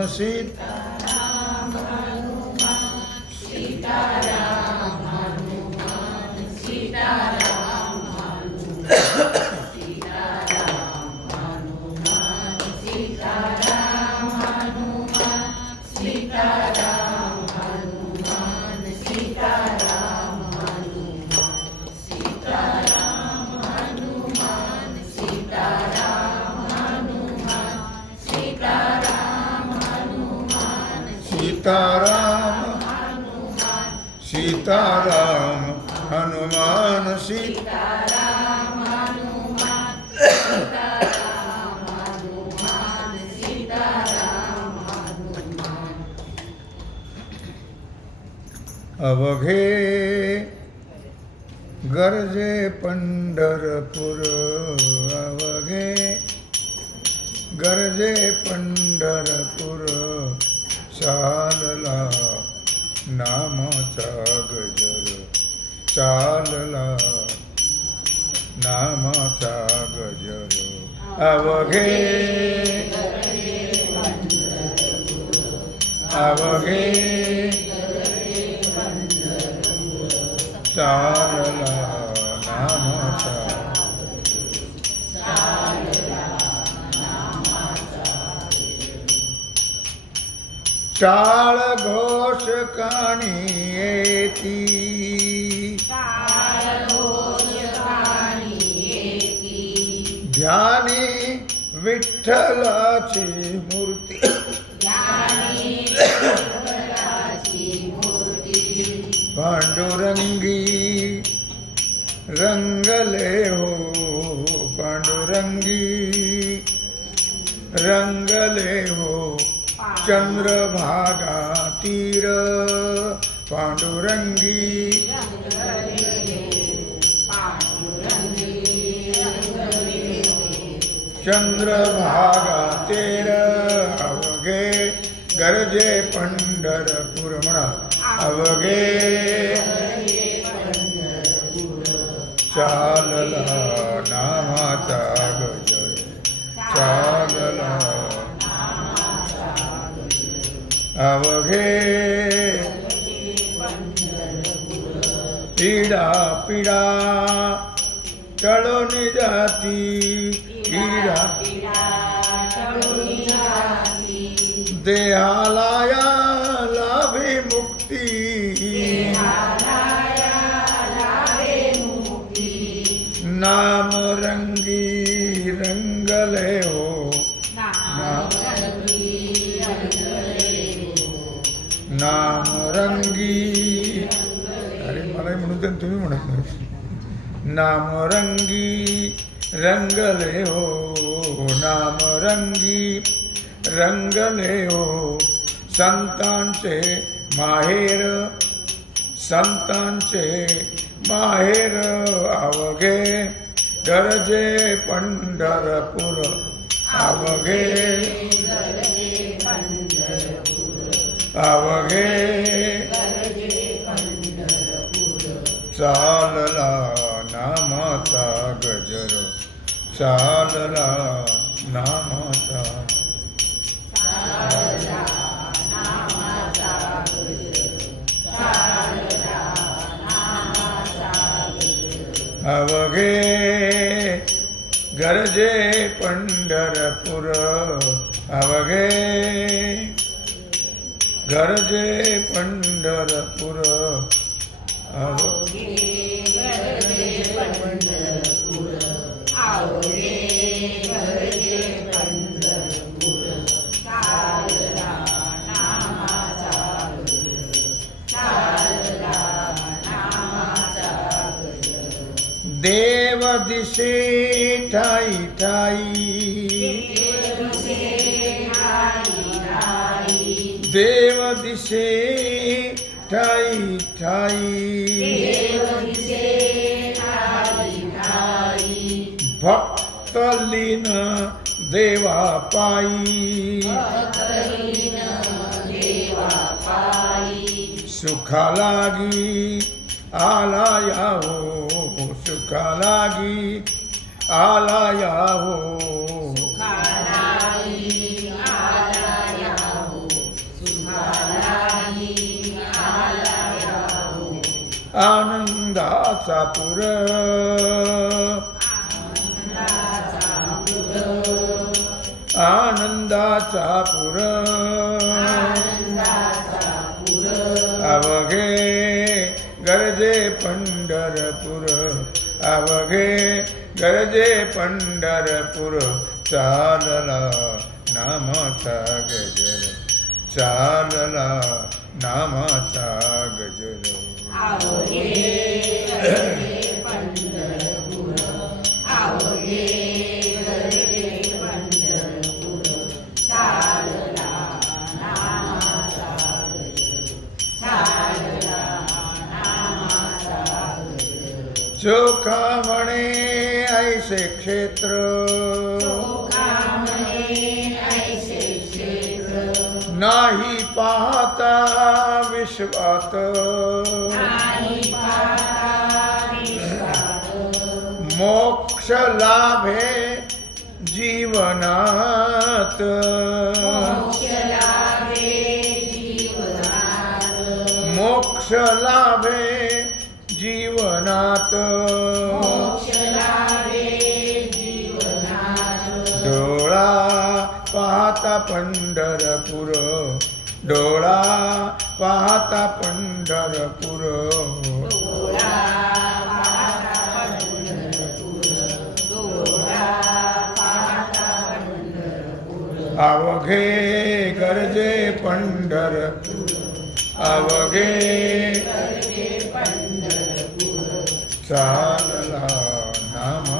મનસિત Sita Ram, Hanuman, Sita Ram. Sitaram Sitaram Hanuman Sitaram अवघे गरजे पंढरपूर अवघे गरजे पंढरपूर चालला नामाचा गजर चालला. नामाचा गजर अवघे अवघे चालला नामाचा टाळ घोष काणी येती. ध्यानी विठ्ठलाची मूर्ती. पांडुरंगी रंगले चंद्रभागा तीर पांडुरंगी। चंद्रभागा तेर अवघे गरजे पंढरपूर म्हणा अवघे चालला नामाचा गजर। चालला અવઘે પીડા પીડા ચળો ની જાતિ. પીડા દેહાલાયા લાભે મુક્તિ. रंगी अरे मला म्हणू द्या ना, तुम्ही म्हणत नाही नाम रंगी रंगले हो नाम रंगी रंगले हो संतांचे माहेर संतांचे माहेर अवघे गरजे पंढरपूर अवघे अवघे चालला नामाचा गजर चालला नामाचा अवघे गरजे पंढरपूर अवघे गरजे पंढरपूर. अवघे देव दिसे ठाई ठाई. దేవ దిశే ఠాయి ఠాయి. భక్తలీన దేవా పాయి సుఖ లాగి ఆలయా హో సుఖ లాగి ఆలయా आनंदाचा पुर आनंदाचा पुर अवघे गरजे पंढरपूर. अवघे गरजे पंढरपूर. चालला नामाचा गजर. चालला नामाचा गजर. चोखामणे ऐसे क्षेत्र। नाही पाहता विश्वात. मोक्ष लाभे जीवनात. मोक्ष लाभे जीवनात. मोक्ष लाभे जीवनात मोक्ष लाभे जीवनात डोळा पाहता पंढरपूर. डोळा पाहता पंढरपूर. अवघे गरजे पंढर अवघे चालला नाम.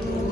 Thank you.